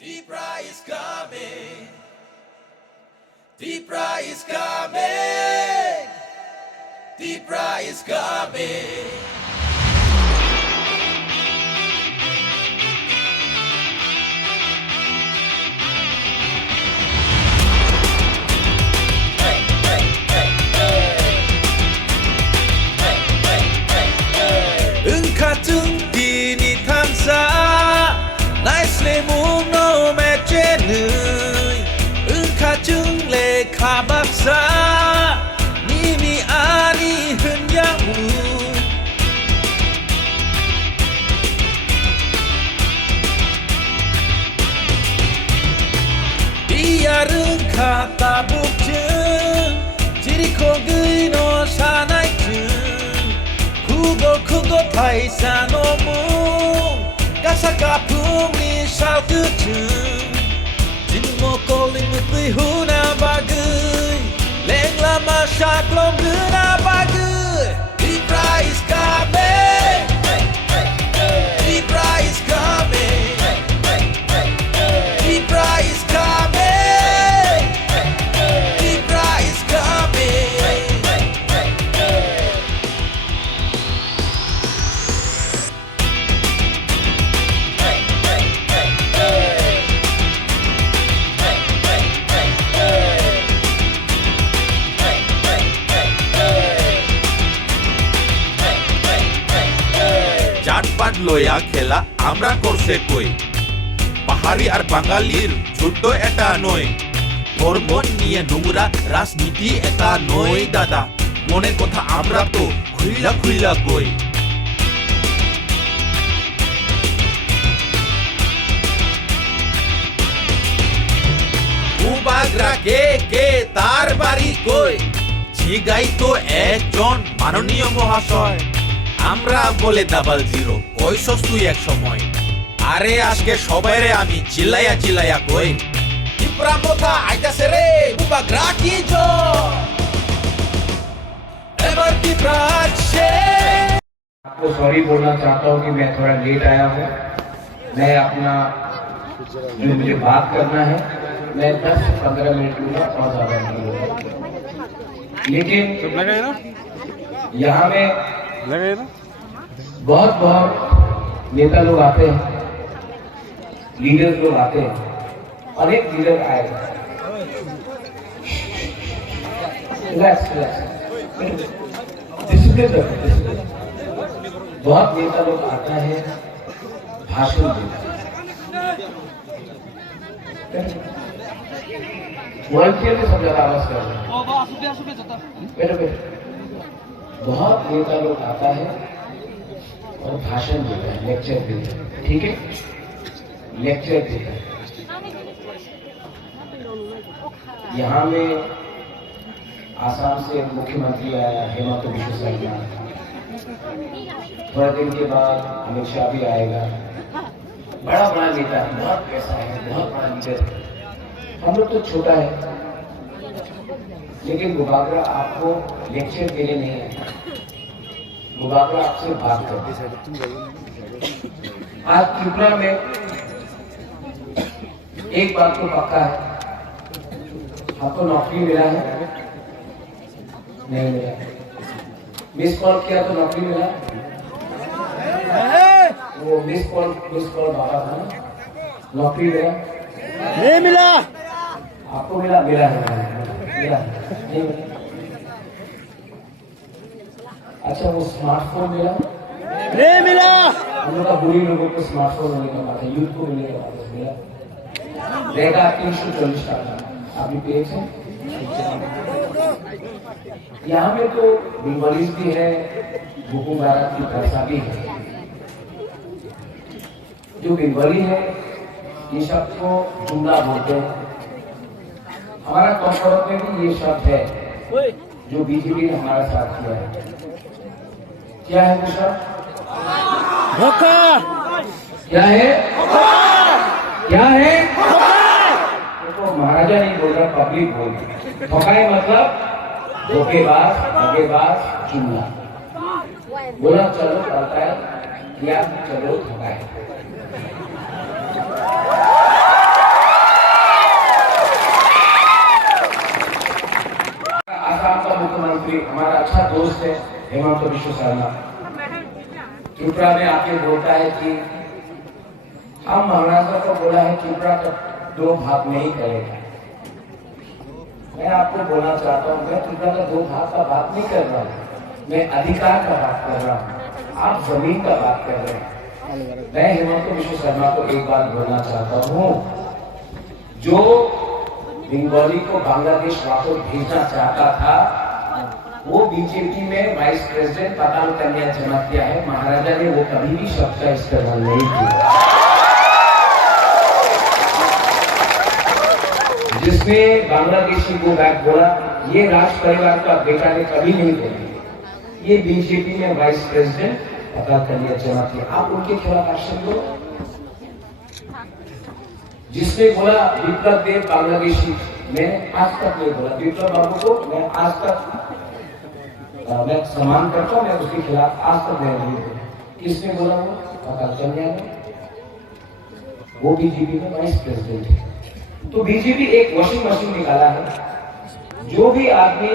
Deepra is coming. Deepra is coming. Deepra is coming. 같은 비니 탐사 나이스레 무노 매제는 같은 레 가박사 님이 아니 흔야우 비야른 가다 북증 지리코그이노 사나이증 크고 파이사노무 가사가풍이 샤우트증 진모꼴링 무뜨이 후나바그이 랭라마 샤클롬 그나바그이 Deepra is coming. Deepra is coming. Deepra is coming. Deepra is coming. চাটপাট লয়া খেলা আমরা করছে কই পাহাড়ি আর বাঙালির ছোট্ট এটা নয় ধর্ম নিয়ে নোংরা রাজনীতি এটা নয় দাদা মনের কথা আমরা তো খুইলা খুইলা কই উবাগরা কে তার বাড়ি কই জিগাই তো একজন মাননীয় মহাশয় আমরা বলে ডাবল জিরো কইছস তুই এক সময় আরে আজকে সবাইরে আমি চিল্লাইয়া কই ত্রিপুরা মোথা আইতাছে রে উবাগরা কি জয় এবার ত্রিপুরা আছে आपको सॉरी बोलना चाहता हूँ कि मैं थोड़ा लेट आया हूँ मैं अपना जो मुझे बात करना है मैं 10-15 मिनट लूंगा और ज्यादा नहीं लूंगा लेकिन यहाँ में बहुत नेता लोग आते हैं लीडर्स लोग आते हैं अनेक लीडर आए बहुत नेता लोग आता है भाषण देता है वॉलंटियर में सब ज्यादा आवाज कर रहे हैं बहुत नेता लोग आता है और भाषण देता है लेक्चर देता है ठीक है लेक्चर देता है यहाँ में आसाम से मुख्यमंत्री आया हेमंत बिश्व शर्मा थोड़ा दिन के बाद अमित शाह भी आएगा बड़ा नेता है बहुत पैसा है बहुत बड़ा लीडर है हम लोग तो छोटा है लेकिन मुबागरा आपको लेक्चर देने नहीं है मुबागरा आपसे बात करते आज त्रिपुरा में एक बात तो पक्का है आपको नौकरी मिला है नहीं मिला मिस कॉल किया तो नौकरी मिला वो मिस कॉल बाबा था नौकरी मिला नहीं मिला आपको मिला मिला है मिला नहीं मिला अच्छा वो स्मार्टफोन मिला नहीं मिला हम लोग का बुरी लोगों को स्मार्टफोन मिलने का बात है यूथ को मिलने का बात है मिला रहेगा 340 टाका अभी पेज है यहाँ में तो बंगालीज भी है भूकू भारत की भाषा भी है जो बंगाली है ये शब्द को जुमला बोलते हैं हमारा कॉर्पोरेट में भी ये शब्द है जो बीजेपी ने हमारा साथ किया है क्या है वो शब्द धोखा क्या है क्या है तो महाराजा नहीं बोल रहा पब्लिक बोल रही धोखा मतलब धोखेबाज जुमला बोला चलो करता है या चलो धोखा है दोस्त है हेमंत विश्व शर्मा। त्रिपुरा में आके बोलता है कि हम महाराजा को बोला है त्रिपुरा का 2 भाग नहीं करेगा। मैं आपको बोलना चाहता हूँ, मैं त्रिपुरा का 2 भाग का बात नहीं कर रहा हूँ, मैं अधिकार का बात कर रहा हूँ, आप जमीन का बात कर रहे हैं। मैं हेमंत विश्व शर्मा को एक बात बोलना चाहता हूँ, जो बंगाली को बांग्लादेश वापस भेजना चाहता था वो बीजेपी में वाइस प्रेसिडेंट पताल कन्या जमा किया है। महाराजा ने वो कभी भी शब्द का इस्तेमाल नहीं किया। जिसने बांग्लादेशी को बैक बोला, ये राज परिवार का बेटा ने कभी नहीं बोला। ये बीजेपी में वाइस प्रेसिडेंट पताल कन्या जमा किया। आप उनके खिलाफ एक्शन लो। जिसने बोला विप्लव देव बांग्लादेशी, मैंने आज तक नहीं बोला विप्लव बाबू को, मैं आज तक मैं सम्मान करता हूं, मैं उसके खिलाफ आज तक नहीं बोला। किसने बोला? वो पताल कन्या ने, वो बीजेपी में वाइस प्रेसिडेंट है। तो बीजेपी एक वॉशिंग मशीन निकाला है। जो भी आदमी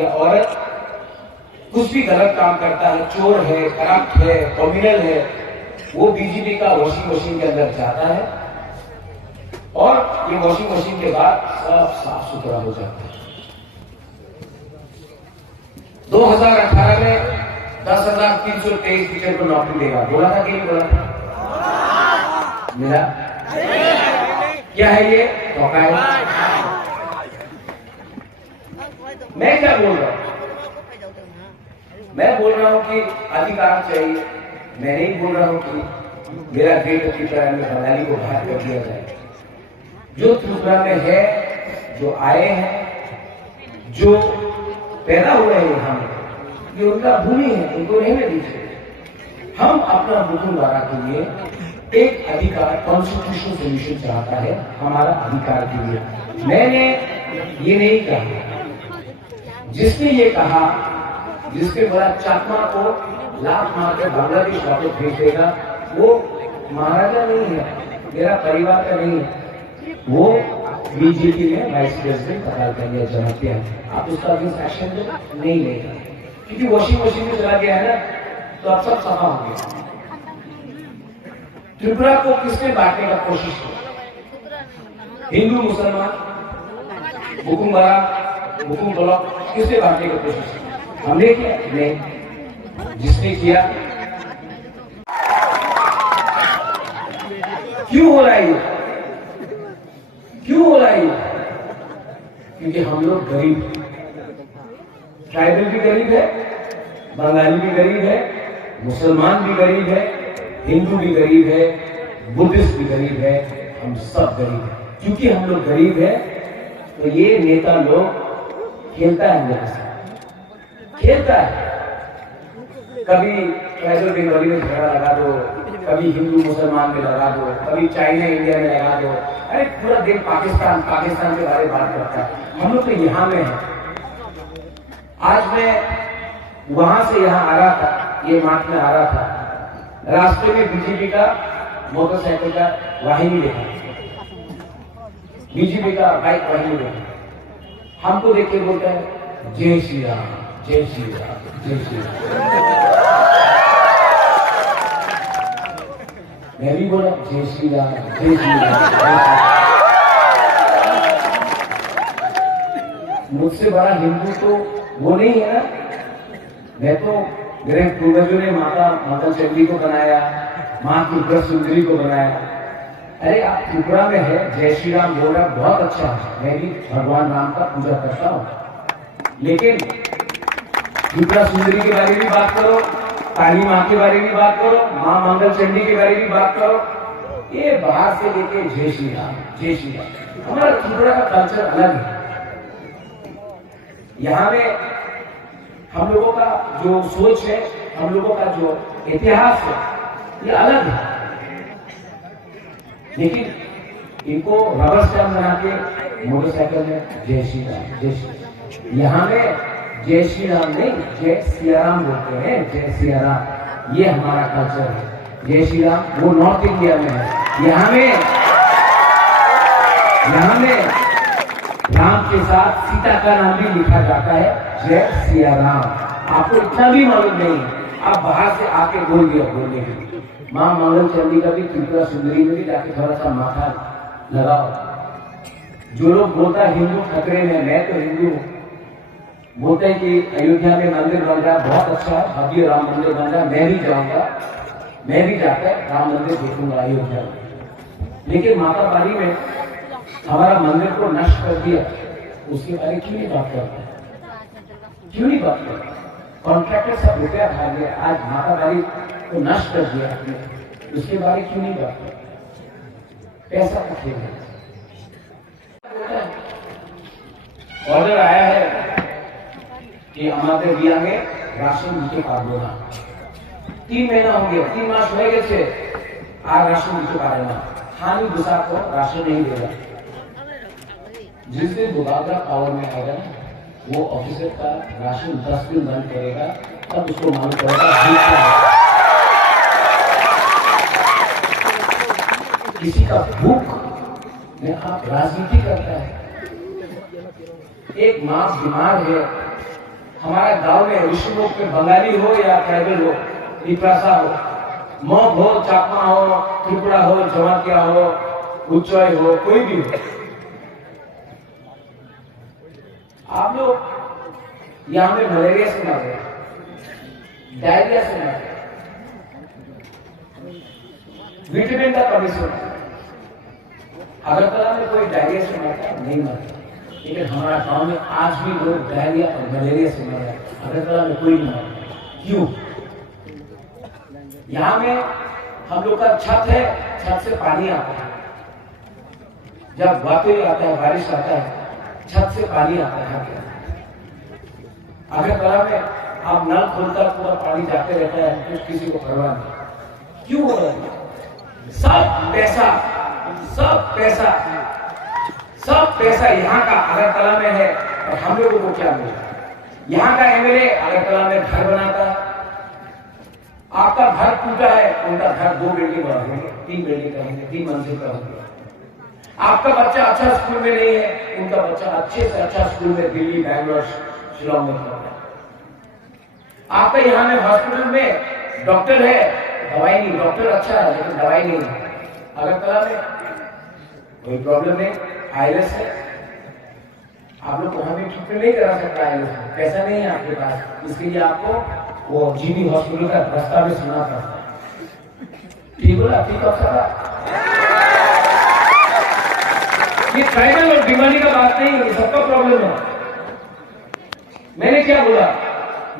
या औरत कुछ भी गलत काम करता है, चोर है, करप्ट है, क्रिमिनल है, वो बीजेपी का वॉशिंग मशीन के अंदर जाता है और ये वॉशिंग मशीन के बाद सब साफ सुथरा हो जाता है। 2018 में 10,323 टीचर को नौकरी देगा, बोला था कि नहीं बोला था? मिला? क्या है ये? धोखा है। मैं क्या बोल रहा हूं? मैं बोल रहा हूं कि अधिकार चाहिए। मैं नहीं बोल रहा हूं कि मेरा ग्रेट टीचर बंगाली को बाहर कर दिया जाए। जो त्रिपुरा में है, जो आए हैं, जो पैदा हुए हैं यहाँ में, ये उनका भूमि है, उनको रहने दीजिए। हम अपना वसुंधरा के लिए एक अधिकार, कॉन्स्टिट्यूशनल सोल्यूशन चाहता है हमारा अधिकार के लिए। मैंने ये नहीं कहा, जिसने ये कहा, जिसके बोला चाकमा को लात मार कर बांग्लादेश वापस भेज देगा, वो महाराजा नहीं है, मेरा परिवार का नहीं है, वो बीजेपी में वाइस प्रेसिडेंट पताल कन्या जमा किया है। आप उसका भी एक्शन नहीं लेगा, क्योंकि वॉशिंग मशीन में चला गया है ना, तो अब सब सफा हो गया। त्रिपुरा को किसने बांटने का कोशिश की? हिंदू मुसलमान, बुकुमवाड़ा, बुकुम ब्लॉक, किसने बांटने का कोशिश की? हमने किया? नहीं। जिसने किया, क्यों हो रहा है? क्यों हो रहा है? क्योंकि हम लोग गरीब हैं। ट्राइबल भी गरीब है, बंगाली भी गरीब है, मुसलमान भी गरीब है, हिंदू भी गरीब है, बुद्धिस्ट भी गरीब है, हम सब गरीब हैं। क्योंकि हम लोग गरीब है तो ये नेता लोग खेलता है मेरे साथ, खेलता है। कभी ट्राइबल बंगाली में झगड़ा लगा दो, कभी हिंदू मुसलमान में लगा दो, कभी चाइना इंडिया में लगा दो। अरे पूरा दिन पाकिस्तान के बारे में बात करता है। हम लोग तो यहाँ में है। आज मैं वहां से यहाँ आ रहा था, ये मार्च में आ रहा था, रास्ते में बीजेपी का मोटरसाइकिल का वाहिनी देखा, बीजेपी का बाइक वाहिनी देखा। हमको देख के बोलता है जय श्री राम, जय श्री राम, जय श्री राम। मैं भी बोला जय श्री राम, जय श्री राम। मुझसे बड़ा हिंदू तो वो नहीं है ना। मैं तो, मेरे पूर्वजों ने माता माता चंडी को बनाया, माँ त्रिपुरा सुंदरी को बनाया। अरे आप त्रिपुरा में है, जय श्री राम बोल रहा, बहुत अच्छा है। मैं भी भगवान राम का पूजा करता हूँ, लेकिन त्रिपुरा सुंदरी के बारे में बात करो, काली माँ के बारे में बात करो, माँ मंगल चंडी के बारे में बात करो। ये बाहर से लेके जय श्री राम, जय श्री राम। हमारा त्रिपुरा का कल्चर अलग है। यहाँ में हम लोगों का जो सोच है, हम लोगों का जो इतिहास है, ये अलग है। लेकिन इनको रबर स्टैम्प बना के मोटरसाइकिल में जय श्री राम, जय श्री राम। यहाँ में जय श्री राम नहीं, जय सिया राम बोलते हैं, जय सिया राम। ये हमारा कल्चर है। जय श्री राम वो नॉर्थ इंडिया में है। यहाँ में राम के साथ सीता का नाम भी लिखा जाता है, जय सिया राम। आपको इतना भी मालूम नहीं है, आप बाहर से आके बोल दिया बोलने के लिए। माँ मंगल चंडी का भी त्रिपुरा सुंदरी में भी जाके थोड़ा सा माथा लगाओ। जो लोग बोलता है हिंदू खतरे में, मैं तो हिंदू हूँ, बोलते हैं कि अयोध्या में मंदिर बन रहा है, बहुत अच्छा है, भव्य राम मंदिर बन रहा है, मैं भी जाऊंगा, मैं भी जाकर राम मंदिर देखूंगा अयोध्या में। लेकिन माता बारी में हमारा मंदिर को नष्ट कर दिया, उसके बारे में क्यों नहीं बात करते, क्यों नहीं बात करते? कॉन्ट्रैक्टर सब रुपया खा गया, आज माता बारी को नष्ट कर दिया आपने, उसके बारे में क्यों नहीं बात करते? पैसा का खेल है। ऑर्डर आया है कि हमारे दिया में राशन नीचे पार होना, 3 महीना हो गया, 3 मास हो गए थे, आज राशन नीचे पार ना, खानी गुस्सा को राशन नहीं देगा। जिस दिन मुबादला पावर में आएगा ना, वो ऑफिसर का राशन 10 दिन बंद करेगा, तब उसको मालूम पड़ेगा किसी का भूख में आप राजनीति करता है। एक माँ बीमार है, हमारा गांव में ऋषिमुख में बंगाली हो या ट्राइबल हो, निप्रासा हो, मौत हो, चाकमा हो, त्रिपुरा हो, जमातिया हो, उच्चय हो, कोई भी हो, आप लोग यहां में मलेरिया से मर रहे, डायरिया से मर रहे, विटामिन का कमी से मर रहे। अगरतला में कोई डायरिया से मरता नहीं मरता, लेकिन हमारा गांव में आज भी लोग डायरिया और मलेरिया से मर रहे हैं। अगरतला में कोई नहीं मर रहा, क्यों? यहाँ में हम लोग का छत है, छत से पानी आता है, जब वापस आता है, बारिश आता है, छत से पानी आता है। अगरतला में आप नल खोलकर पूरा पानी जाते रहता है, कुछ किसी को परवाह नहीं। क्यों हो रहा है? सब पैसा, सब पैसा, सब पैसा यहाँ का अगरतला में है, और हम लोगों को क्या मिला? यहाँ का एमएलए अगरतला में घर बनाता है, आपका घर टूटा है, उनका घर 2 बिल्डिंग का होंगे, 3 बिल्डिंग का होंगे, 3 मंजिल का होंगे। आपका बच्चा अच्छा स्कूल में नहीं है, उनका बच्चा अच्छे से अच्छा स्कूल में दिल्ली, बैंगलोर, शिलोंग में पढ़ता है। आपका यहाँ में हॉस्पिटल में डॉक्टर है, दवाई नहीं, डॉक्टर अच्छा है लेकिन दवाई नहीं है। अगरतला में कोई प्रॉब्लम नहीं, आईएलएस है, आप लोग को हमें ट्रीटमेंट नहीं करा सकता आईएलएस में, पैसा नहीं है आपके पास, इसके लिए आपको वो जीबी हॉस्पिटल का रास्ता में सुनना पड़ता है। ठीक बोला, ठीक है। ये ट्राइबल और बीमारी का बात नहीं है, सबका प्रॉब्लम है। मैंने क्या बोला,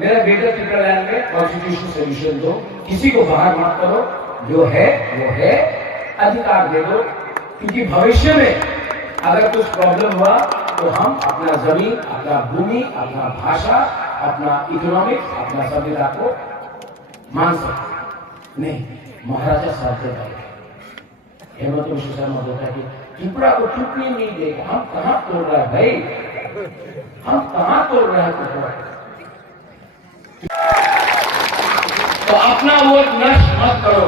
मेरा बेटा त्रिपुरा लैंड में कॉन्स्टिट्यूशन सोल्यूशन दो, किसी को बाहर मत करो, जो है वो है, अधिकार दे दो, क्योंकि भविष्य में अगर कुछ प्रॉब्लम हुआ तो हम अपना जमीन, अपना भूमि, अपना भाषा, अपना इकोनॉमिक्स, अपना सभ्यता को मान सकते नहीं। महाराजा साहब हेमंत विश्व शर्मा होता है कि त्रिपुरा को टूटने नहीं देगा। हम कहां तोड़ रहे हैं भाई, हम कहां तोड़ रहे हैं त्रिपुरा? तो अपना वोट नष्ट मत करो।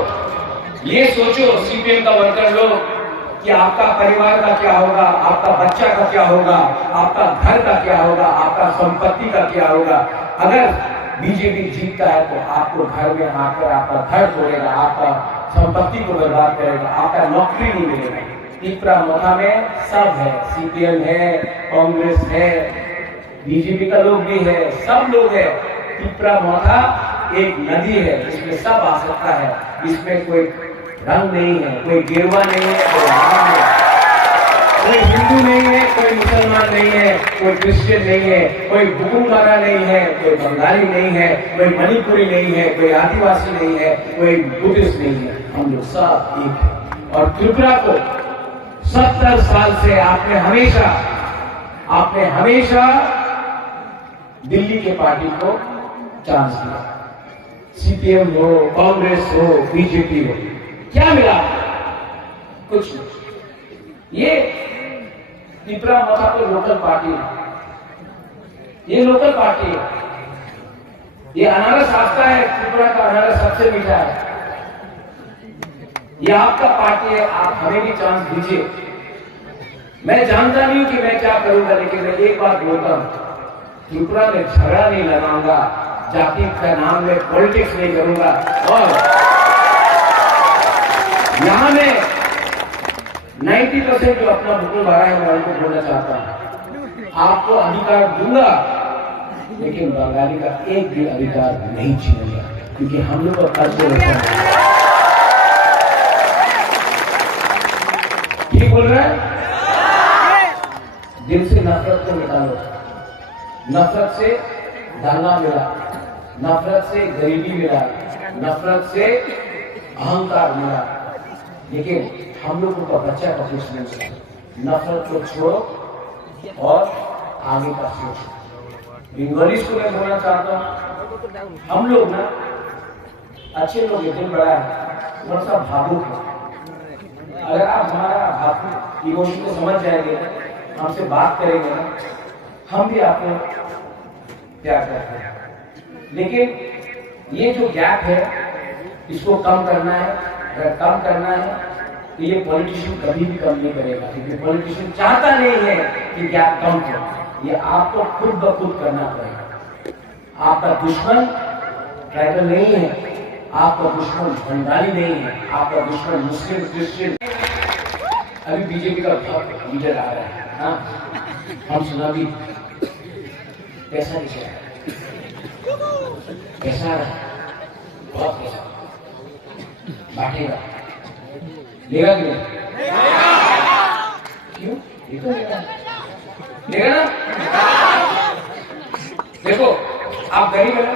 ये सोचो सीपीएम का वर्कर लोग कि आपका परिवार का क्या होगा, आपका बच्चा का क्या होगा, आपका घर का क्या होगा, आपका संपत्ति का क्या होगा। अगर बीजेपी जीतता है तो आपको घर में आकर आपका घर तोड़ेगा, आपका संपत्ति को बर्बाद करेगा, आपका नौकरी नहीं मिलेगा। त्रिपुरा मोथा में सब है, सीपीएम है, कांग्रेस है, बीजेपी का लोग भी है, सब लोग है। त्रिपुरा मोथा एक नदी है, इसमें सब आ सकता है, इसमें कोई रंग नहीं है, कोई गिरवा नहीं है, कोई राम नहीं है, कोई हिंदू नहीं है, कोई मुसलमान नहीं है, कोई क्रिश्चियन नहीं है, कोई बुकुंबारा नहीं है, कोई बंगाली नहीं है, कोई मणिपुरी नहीं है, कोई आदिवासी नहीं है, कोई बुद्धिस्ट नहीं है, हम लोग सब एक है। और त्रिपुरा को 70 साल से आपने हमेशा दिल्ली के पार्टी को चांस दिया, सीपीएम हो, कांग्रेस हो, बीजेपी हो, क्या मिला? कुछ नहीं। ये त्रिपुरा मोथा तो लोकल पार्टी है, ये लोकल पार्टी है, ये अनारस आपका है, त्रिपुरा का अनारस सबसे मीठा है, ये आपका पार्टी है, आप हमें भी चांस दीजिए। मैं जानता नहीं कि मैं क्या करूंगा, लेकिन मैं एक बात बोलता हूं, त्रिपुरा में झगड़ा नहीं लगाऊंगा जाति का नाम में पॉलिटिक्स नहीं करूंगा। और यहां में 90% जो अपना बुकुल भरा है मैं उनको बोलना चाहता हूं, आपको अधिकार दूंगा लेकिन बंगाली का एक भी अधिकार नहीं छीनूंगा, क्योंकि हम लोग का कर्ज होता है। ठीक बोल रहा है? दिल से नफरत को निकालो, नफरत से दाना मिला, नफरत से गरीबी मिला, नफरत से अहंकार मिला, लेकिन हम लोगों का बच्चा का कुछ नहीं चाहिए। नफरत को छोड़ो और आगे का सोचो। बंगालीज को मैं बोलना चाहता हूं, हम लोग ना अच्छे लोग, दिल बड़ा है, थोड़ा सा भावुक है। अगर आप हमारा भावुक इमोशन को समझ जाएंगे, हमसे बात करेंगे ना, हम भी आपको प्यार करते हैं। लेकिन ये जो गैप है इसको कम करना है। अगर कम करना है तो ये पॉलिटिशियन कभी भी कम नहीं करेगा, क्योंकि पॉलिटिशियन चाहता नहीं है कि गैप कम हो। ये आपको खुद ब खुद करना पड़ेगा। आपका दुश्मन ट्राइबल नहीं है, आपका दुश्मन बंगाली नहीं है, आपका दुश्मन मुस्लिम, क्रिश्चियन। अभी बीजेपी का बहुत लीडर आ रहा है, हाँ, हम सुना भी पैसा नहीं चाहिए, पैसा बहुत पैसा बांटेगा, लेगा कि नहीं? क्यों? लेगा ना? देखो आप गरीब है ना,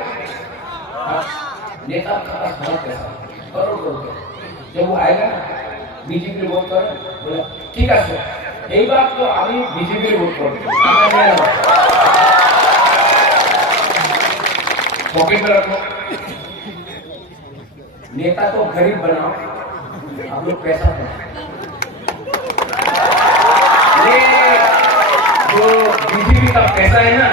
नेता का बहुत पैसा, करोड़ करोड़, जब वो आएगा ना बीजेपी वोट कर, बोला ठीक है सर, यही बात तो अभी बीजेपी वोट कर, पॉकेट में रखो। नेता को गरीब बनाओ, आप लोग पैसा बनाओ। ये जो बीजेपी का पैसा है ना,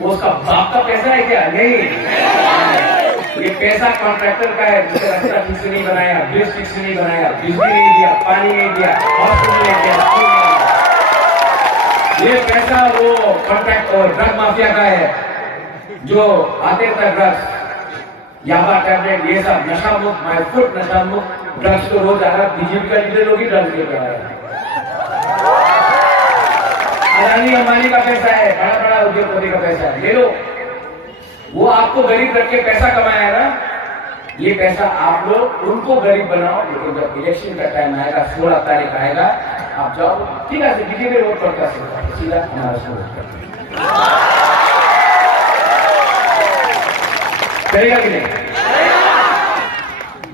वो उसका बाप का पैसा है क्या? नहीं, ये पैसा कॉन्ट्रैक्टर का है, जिसे रास्ता ठीक से नहीं बनाया, ब्रिज ठीक से नहीं बनाया, बिजली नहीं दिया, पानी नहीं दिया, हॉस्पिटल नहीं दिया, स्कूल नहीं दिया। ये पैसा वो कॉन्ट्रैक्ट और ड्रग माफिया का है, जो आते थे ड्रग्स, याबा टैबलेट, ये सब नशा मुक्त, माइफुट नशा मुक्त ड्रग्स तो रोज आ रहा। बीजेपी का लीडर लोग ही ड्रग्स लेकर आ रहे हैं। अदानी अंबानी का पैसा है, बड़ा बड़ा उद्योगपति का पैसा है, ले लो। वो आपको गरीब रख के पैसा कमाया ना, ये पैसा आप लोग उनको गरीब बनाओ। लेकिन जब इलेक्शन का टाइम आएगा, 16 तारीख आएगा, आप जाओ, ठीक है, बीजेपी वोट करता सीधा हमारा से वोट करता, करेगा कि नहीं?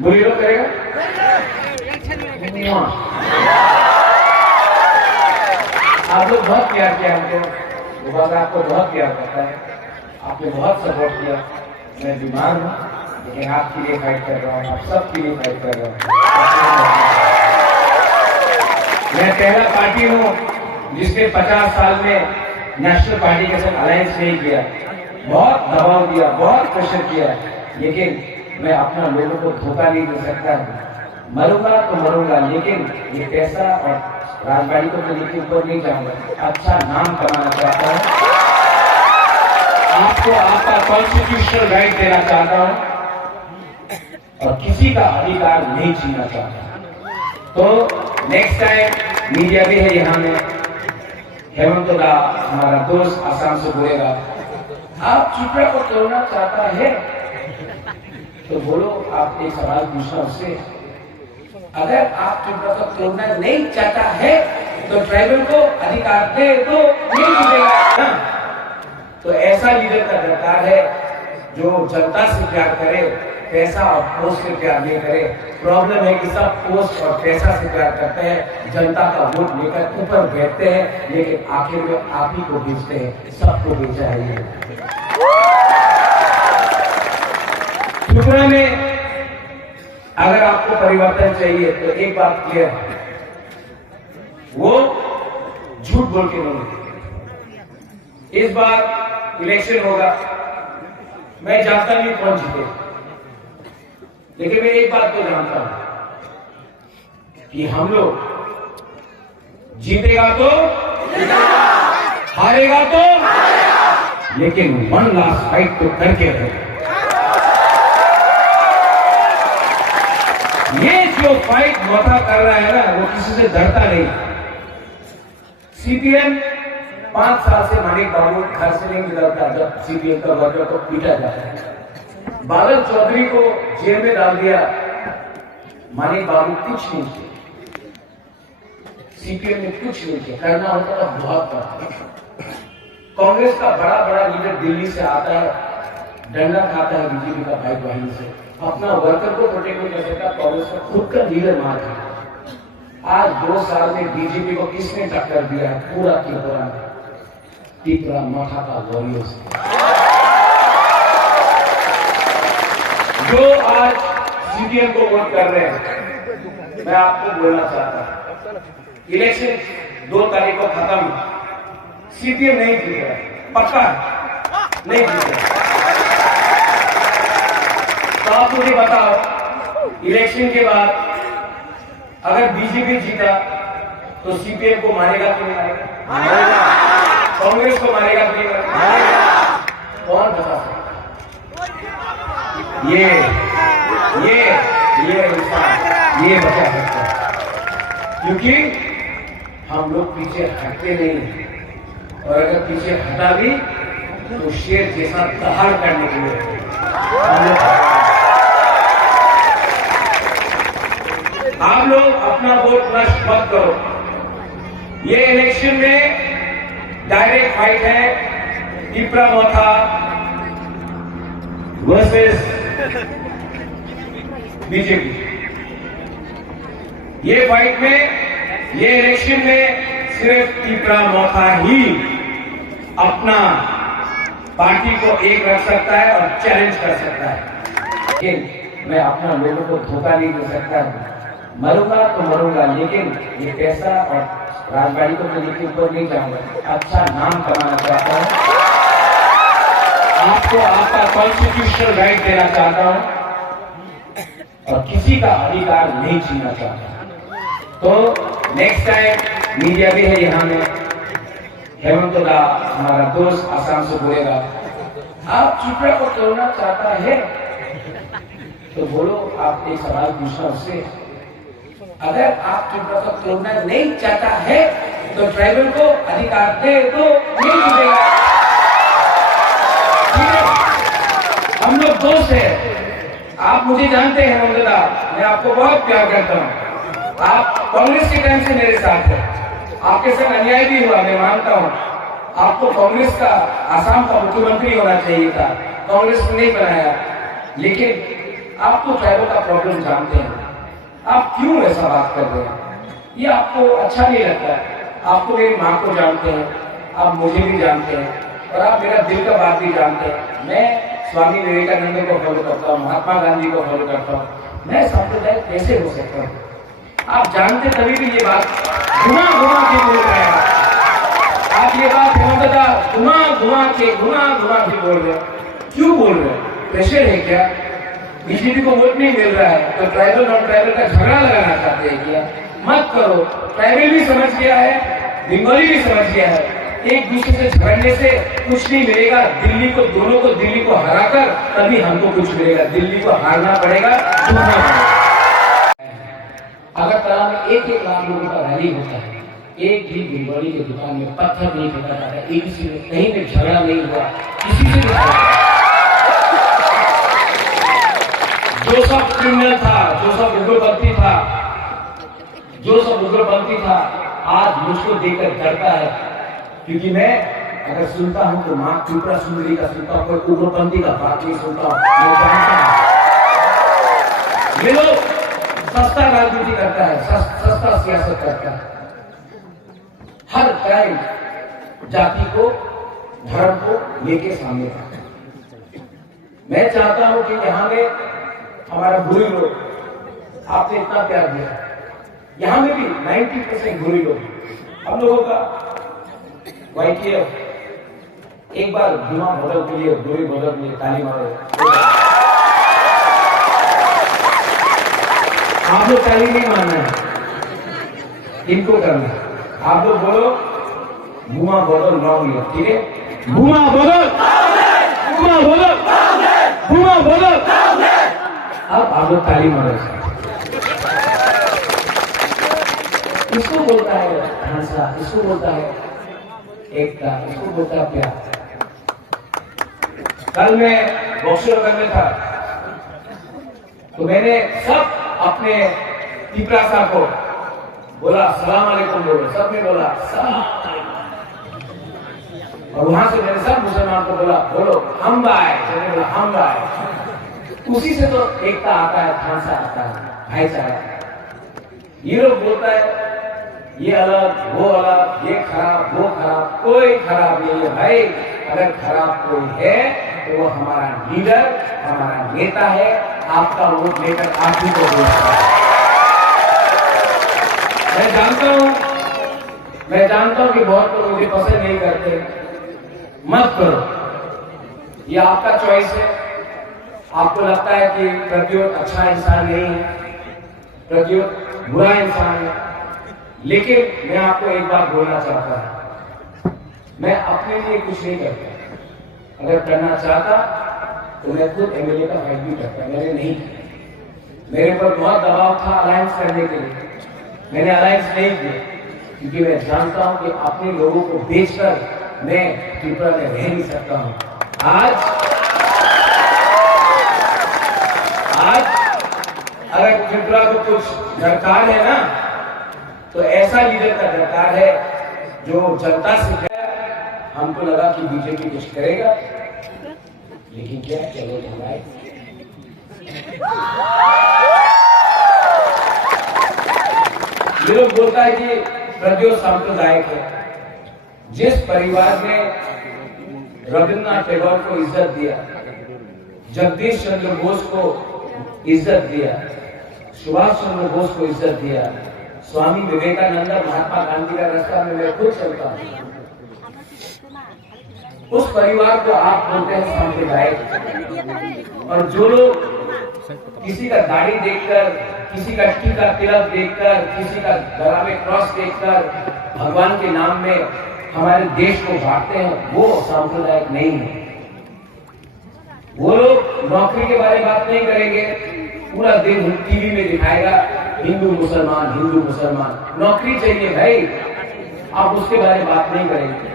बोलिए लोग करेगा? आप लोग बहुत प्यार किया हमको, वो बात आपको बहुत प्यार करता है, आपने बहुत सपोर्ट किया। मैं बीमार हूँ लेकिन आपके लिए फाइट कर रहा हूँ, आप सबके लिए फाइट कर रहा हूँ। मैं पहला पार्टी हूँ जिसने 50 साल में नेशनल पार्टी के साथ अलायंस नहीं किया। बहुत दबाव दिया, बहुत प्रेशर किया, लेकिन मैं अपना लोगों को धोखा नहीं दे सकता। मरूंगा तो मरूंगा, लेकिन ये पैसा और राजबाड़ी को तो लेके ऊपर नहीं जाऊंगा। अच्छा नाम कमाना चाहता हूँ, आपको आपका कॉन्स्टिट्यूशनल राइट देना चाहता हूँ और किसी का अधिकार नहीं छीनना चाहता। तो नेक्स्ट टाइम मीडिया भी है यहाँ में, हेमंत दा हमारा दोस्त आसाम से बोलेगा, आप चित्रा को तोड़ना चाहता है तो बोलो, आप एक सवाल पूछना उससे। अगर आप चित्रा को तोड़ना नहीं चाहता है तो ट्राइबल को अधिकार दे तो नहीं मिलेगा। तो ऐसा लीडर का दरकार है जो जनता से प्यार करे, पैसा और पोस्ट से प्यार नहीं करे। प्रॉब्लम है कि सब पोस्ट और पैसा से प्यार करते हैं, जनता का वोट लेकर ऊपर बैठते हैं, लेकिन आखिर में आप ही को बेचते हैं। सबको बेचा है ये। त्रिपुरा में अगर आपको परिवर्तन चाहिए तो एक बात क्लियर है, वो झूठ बोल के नहीं। इस बार इलेक्शन होगा, मैं जानता नहीं कौन जीते, लेकिन मैं एक बात तो जानता हूं कि हम लोग जीतेगा तो हारेगा तो लेकिन वन लास्ट फाइट तो करके रहे। ये जो फाइट मोथा कर रहा है ना, वो किसी से डरता नहीं। सीपीएम 5 साल से मानिक बाबू घर से नहीं निकलता जब सीपीएम का वर्कर को पीटा जाता है। बादल चौधरी को जेल में डाल दिया, मानिक बाबू कुछ नहीं किया, सीपीएम ने कुछ नहीं किया। करना होता था बहुत करता। कांग्रेस का बड़ा बड़ा लीडर दिल्ली से आता है, डंडा खाता है बीजेपी का भाई बहन से, अपना वर्कर को प्रोटेक्ट नहीं कर सकता, कांग्रेस का खुद का लीडर मार दिया। आज 2 साल में बीजेपी को किसने टक्कर दिया है? पूरा त्रिपुरा माथा का वॉरियर्स। जो आज सीपीएम को वोट कर रहे हैं, मैं आपको बोलना चाहता हूं, इलेक्शन 2 तारीख को खत्म, सीपीएम नहीं जीत रहा, पक्का नहीं जीत रहा। तो आप मुझे बताओ, इलेक्शन के बाद अगर बीजेपी जीता तो सीपीएम को मारेगा कि नहीं मारेगा? कांग्रेस को मारेगा कि नहीं मारेगा? कौन बता सकता? ये इंसान ये बचा सकता है, क्योंकि हम लोग पीछे हटते नहीं, और अगर पीछे हटा भी तो शेर जैसा दहाड़ करने के लिए आप लोग अपना वोट नष्ट मत करो। ये इलेक्शन में डायरेक्ट फाइट है, त्रिपुरा मोथा वर्सेस बीजेपी। ये फाइट में, ये इलेक्शन में सिर्फ त्रिपुरा मोथा ही अपना पार्टी को एक रख सकता है और चैलेंज कर सकता है। लेकिन मैं अपना लोगों को धोखा नहीं दे सकता। मरूंगा तो मरूंगा, लेकिन ये पैसा और राजबाड़ी को मैं लेके ऊपर नहीं जाऊंगा। अच्छा नाम कमाना चाहता हूं, आपको आपका कॉन्स्टिट्यूशनल राइट देना चाहता हूं और किसी का अधिकार नहीं छीनना चाहता। तो नेक्स्ट टाइम मीडिया भी है यहाँ में, हेमंत दा हमारा दोस्त आसाम से बोलेगा, आप त्रिपुरा को तोड़ना चाहता है तो बोलो, आप एक सवाल पूछना उससे। अगर आप त्रिपुरा को तोड़ना नहीं चाहता है तो ट्राइबल को अधिकार दे तो नहीं मिलेगा। हम लोग दोस्त हैं, आप मुझे जानते हैं हेमंत दा, मैं आपको बहुत प्यार करता हूँ। आप कांग्रेस के टाइम से मेरे साथ हैं, आपके साथ अन्याय भी हुआ, मैं मानता हूँ। आपको कांग्रेस का आसाम का मुख्यमंत्री होना चाहिए था, कांग्रेस ने नहीं बनाया। लेकिन आप तो ट्राइबल का प्रॉब्लम जानते हैं, आप क्यों ऐसा बात कर रहे हैं? ये आपको अच्छा नहीं लगता। आपको मेरी माँ को जानते हैं, आप मुझे भी जानते हैं, और आप मेरा दिल का बात भी जानते हैं। मैं स्वामी विवेकानंद को फॉलो करता हूँ, महात्मा गांधी को फॉलो करता हूँ। मैं सांप्रदायिक कैसे हो सकता हूँ? आप जानते तभी भी ये बात घुमा घुमा के बोल रहे हैं। आप ये बात हेमंत दा घुमा घुमा के बोल रहे हैं। क्यों बोल रहे हैं? प्रेशर है क्या? बीजेपी को वोट नहीं मिल रहा है तो ट्राइबल नॉन ट्राइबल का झगड़ा लगाना चाहते हैं क्या? मत करो। ट्राइबल भी समझ गया है, बंगाली भी समझ गया है, एक दूसरे से झगड़ने से कुछ नहीं मिलेगा। दिल्ली को हराकर तभी हमको कुछ मिलेगा। दिल्ली को हारना पड़ेगा, झूठना पड़ेगा। अगरतला में 1 लाख लोगों का रैली होता है, एक भी बंगाली की दुकान में पत्थर नहीं फेंका जाता, एक से कहीं पे झगड़ा नहीं हुआ, किसी से भी। जो सब क्रिमिनल था, जो सब उग्रपंथी था, आज मुझको देखकर डरता है, क्योंकि मैं अगर सुनता हूं तो मां त्रिपुरा सुंदरी का सुनता हूं, कोई उग्रपंथी का बात नहीं सुनता हूं। मैं जानता हूं ये लोग सस्ता राजनीति करता है, सस्ता सियासत करता है। हर क्राइम जाति को, धर्म को लेके सामने आता है। मैं चाहता हूं कि यहाँ में हमारा बुरी लोग, आपने इतना प्यार दिया, यहां में भी 90% बुरी लोग। हम लोगों का YTF एक बार धीमा बदल के लिए, बुरी बदल के लिए ताली मारे। आप लोग ताली नहीं मानना है, इनको करना है। आप लोग बोलो मुआ बदल रॉन्ग है, ठीक है? भूमा बदल, भूमा बदल, भूमा बदल। अब आप लोग ताली मारो। इसको बोलता है भाषा, इसको बोलता है एकता, इसको बोलता है प्यार। कल मैं बॉक्सर में था तो मैंने सब अपने तिपरा साहब को बोला सलाम अलैकुम बोलो, सबने बोला सलाम। और वहां से मैंने सब मुसलमान को बोला बोलो हम भाई, मैंने बोला हम भाई। उसी से तो एकता आता है, भाषा आता है, भाईचारा। ये लोग बोलता है ये अलग वो अलग, ये खराब वो खराब, कोई खराब नहीं है भाई। अगर खराब कोई है तो वो हमारा लीडर, हमारा नेता है। आपका वोट लेकर आप ही को भेजता है। मैं जानता हूं कि बहुत लोग मुझे पसंद नहीं करते, मत करो, ये आपका चॉइस है। आपको लगता है कि प्रज्योत अच्छा इंसान नहीं है, प्रज्योत बुरा इंसान है, लेकिन मैं आपको एक बात बोलना चाहता हूं, मैं अपने लिए कुछ नहीं करता। अगर करना चाहता तो मैं खुद एमएलए का फाइट भी करता, मैंने नहीं किया। मेरे पर बहुत दबाव था अलायंस करने के लिए, मैंने अलायंस नहीं किया क्योंकि मैं जानता हूं कि अपने लोगों को बेचकर मैं त्रिपुरा में रह नहीं सकता हूं। आज अगर त्रिपुरा को कुछ दरकार है ना, तो ऐसा लीडर का दरकार है जो जनता से कहे। हमको लगा कि बीजेपी कुछ करेगा, लेकिन क्या चलो भाई, ये लोग बोलता है कि प्रज्योत सांप्रदायिक है। जिस परिवार ने रविन्द्रनाथ टैगोर को इज्जत दिया, जगदीश चंद्र बोस को इज्जत दिया, सुभाष चंद्र बोस को इज्जत दिया, स्वामी विवेकानंद, महात्मा गांधी का रास्ता में मैं खुद चलता हूं। उस परिवार को आप बोलते हैं सांप्रदायिक। और जो लोग किसी का दाढ़ी देखकर, किसी का टीका तिलक देखकर, किसी का गला में क्रॉस देखकर भगवान के नाम में हमारे देश को बांटते हैं, वो सांप्रदायिक नहीं है। वो लोग नौकरी के बारे में बात नहीं करेंगे, पूरा दिन टीवी में दिखाएगा हिंदू मुसलमान, हिंदू मुसलमान। नौकरी चाहिए भाई, आप उसके बारे में बात नहीं करेंगे।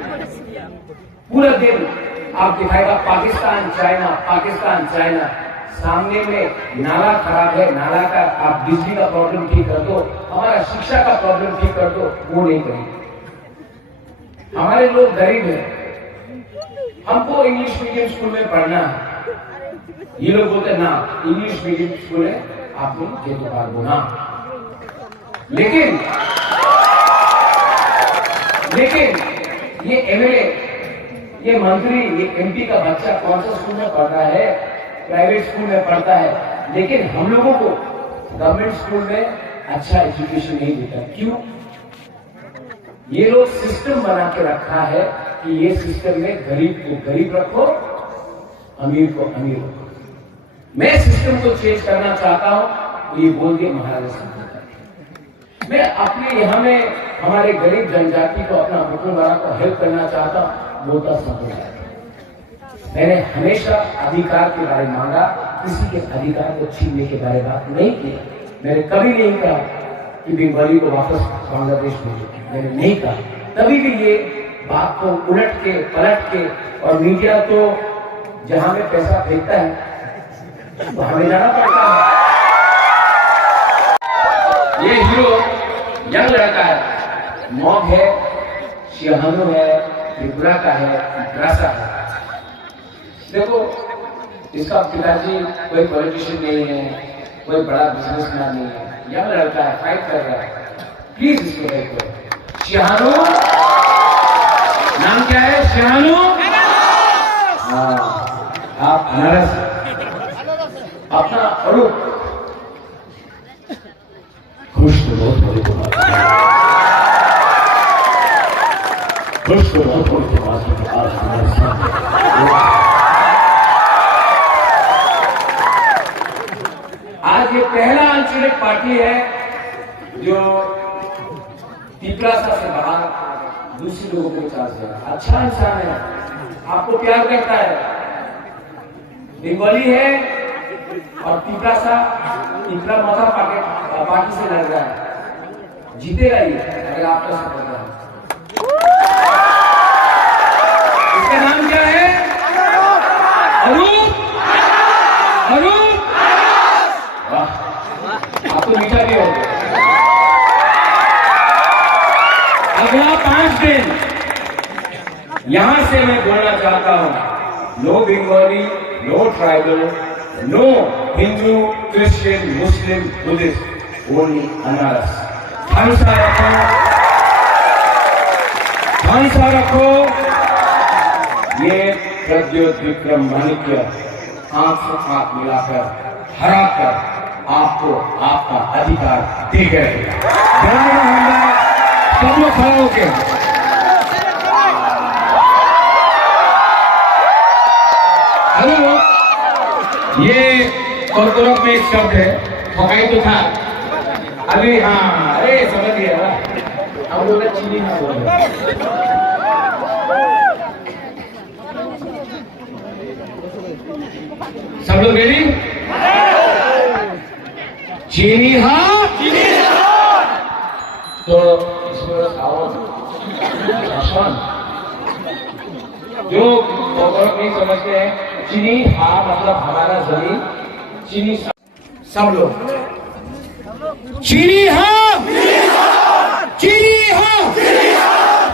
पूरा दिन आप दिखाएगा पाकिस्तान चाइना, पाकिस्तान चाइना। सामने में नाला खराब है, नाला का आप बिजली का प्रॉब्लम ठीक कर दो, हमारा शिक्षा का प्रॉब्लम ठीक कर दो, वो नहीं करेंगे। हमारे लोग गरीब हैं, हमको इंग्लिश मीडियम स्कूल में पढ़ना है। ये लोग बोलते ना इंग्लिश मीडियम स्कूल है, आप लोग ये तो बात बोला। लेकिन ये एमएलए, ये मंत्री, ये एमपी का बच्चा कौन सा स्कूल में पढ़ रहा है? प्राइवेट स्कूल में पढ़ता है। लेकिन हम लोगों को गवर्नमेंट स्कूल में अच्छा एजुकेशन नहीं देता। क्यों? ये लोग सिस्टम बना के रखा है कि ये सिस्टम में गरीब को गरीब रखो, अमीर को अमीर रखो। मैं सिस्टम को चेंज करना चाहता हूं, तो ये बोल दिए महाराजा सांप्रदायिक। मैं अपने यहाँ में हमारे गरीब जनजाति को, अपना हुक्मरान को हेल्प करना चाहता हूं, बोलता सांप्रदायिक। मैंने हमेशा अधिकार के बारे में मांगा, किसी के अधिकार को छीनने के बारे में बात नहीं की। मैंने कभी नहीं कहा कि बंगाली को वापस बांग्लादेश भेजो, मैंने नहीं कहा। तभी भी ये बात को उलट के पलट के, और मीडिया तो जहां में पैसा फेंकता है तो हमें जाना पड़ता है। ये हीरो यंग लड़का है, मॉग है, शिहानो है, त्रिपुरा का है, ग्रासा है। देखो, इसका पिताजी कोई पॉलिटिशियन नहीं है, कोई बड़ा बिजनेसमैन नहीं है, यंग लड़का है, फाइट कर रहा है। प्लीज इसको हेल्प करो। शिहानो नाम क्या है? शिहानो। हाँ, आप अनारस अपना अरूप खुश तो बहुत बड़ी बात है, खुश तो बहुत बड़ी बात है। आज हमारे साथ आज ये पहला आंचलिक पार्टी है जो तिपरासा से बाहर दूसरे लोगों को चार्ज है। अच्छा इंसान है, आपको प्यार करता है, बंगाली है और तीसरा माथा पार्टी से लड़ रहा है, जीतेगा ये अगर आपका सपोर्ट है। इसका नाम क्या है? अरूप। वाह, आप तो मीठा भी हो गया। अगला 5 दिन यहां से मैं बोलना चाहता हूं, no Bengali, no tribal, no Hindu, Christian, Muslim, Buddhist, only अनारस। हंसा रखो। ये प्रद्योत विक्रम माणिक्य आंख से आंख मिलाकर हरा कर आपको आपका अधिकार दे गए। सब लोग खड़ा होके हेलो, ये कौरतरफ में एक शब्द है, फकाई तो था अभी। हाँ, अरे समझ गया, हम लोग चीनी ना बोल रहे। सब लोग रेडी? चीनी हाँ, तो इसमें जो नहीं समझते हैं, चीनी हाँ मतलब हमारा जमीन, चीनी सब लोग चीनी हाँ, चीनी हाँ,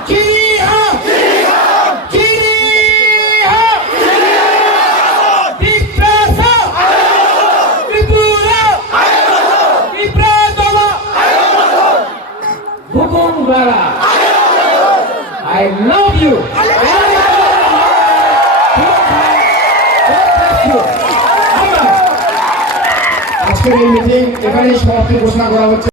चीनी हाँ, चीनी हाँ, विप्रासा, विपुरा, विप्रातवा, भुकुंगरा, I love you. আজকের এই মিটিং এখানেই সমাপ্তি ঘোষণা করা হচ্ছে।